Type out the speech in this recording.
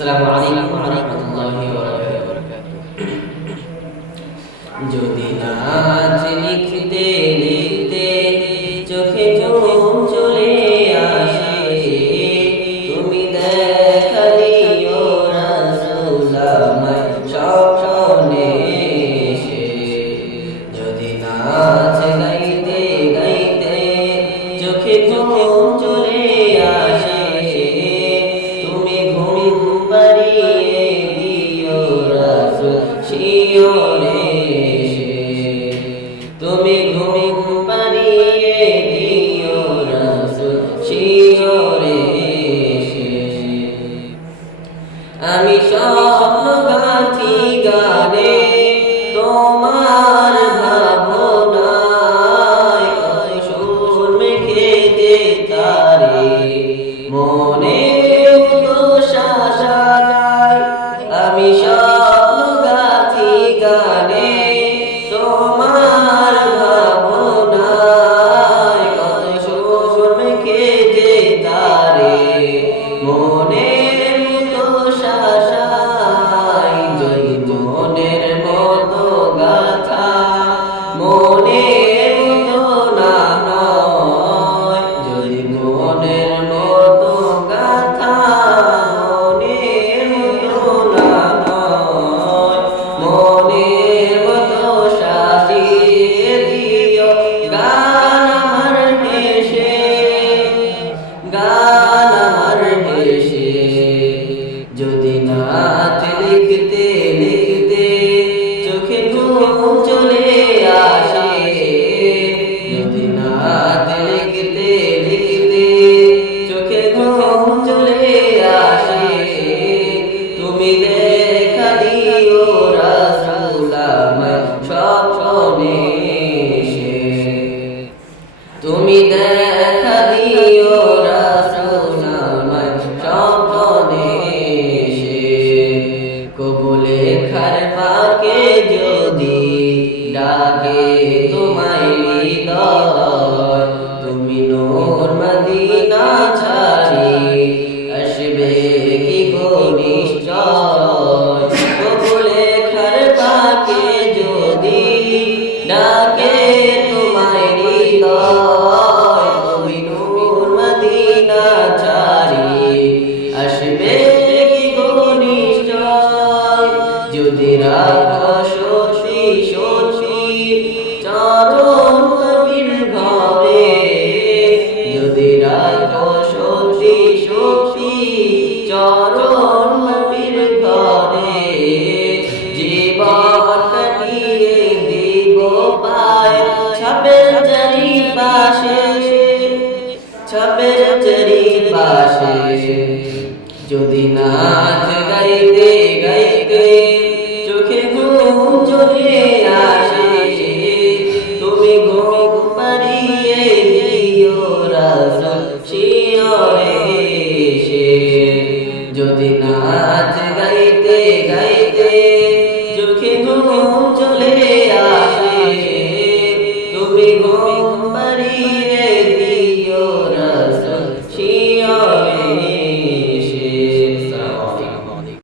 আসসালামু আলাইকুম ওয়া রাহমাতুল্লাহি ওয়া বারাকাতুহু। যদি নাচ লিখতে লিখতে চোখে ঘুম চলে আসে, তুমি দেখা দিও রাসূল আমায় স্বপ্নে এসে। যদি নাচ গাইতে গাইতে চোখে ঘুম চলে আসে, তুমি ঘুম পাড়িয়ে দিও রাসূল শিয়রে এসে। তুমি ঘুম পাড়িয়ে দিও রাসূল শিয়রে এসে। আমি স্বপ্ন গাথি গানে তোমার ভাবনায়, সুর মেখে দে তারে মনে তো সাজায়। আমি স্বপ্ন গাথি গানে তোমার ভাবনায়, সুর মেখে দে তারে মনে তো সাজায়। যদি মনের মতো গাথা মনের মতো না হয়, যদি মনের মতো গাথা মনের মতো না হয়, মনের মতো সাজিয়ে দিও গান আমার হেসে, গান আমার হেসে। যদি নাচ লিখতে লিখতে চোখে ঘুম চলে আসে, যদি নাচ লিখতে লিখতে চোখে ঘুম চলে আসে, তুমি দেখা দিও রাসূল আমায় স্বপ্নে এসে। তুমি দেখা দিও রাসূল আমায় স্বপ্নে এসে। কবুলে খার পাকে যদি ডাকে তোমায় হৃদয়, তুমি নূর মদিনা ছাড়ি আসবে কি গো নিশ্চয়। কবুলে খার পাকে যদি ডাকে তোমায় হৃদয়, তুমি নূর মদিনা ছাড়ি আসবে কি গো নিশ্চয়। যদি রাখো সত্যি সত্যি চরণ কবির ঘরে, যদি রাখো সত্যি সত্যি চরণ কবির ঘরে, জীবন কাটিয়ে দিব পায় ছাপের চারিপাশে, ছাপের চারিপাশে। যদি নাচ গাইতে গাইতে চোখে ঘুম চলে আসে, তুমি ঘুম পাড়িয়ে দিও রাসূল শিয়রে এসে। যদি নাচ গাইতে গাইতে চোখে ঘুম চলে আসে,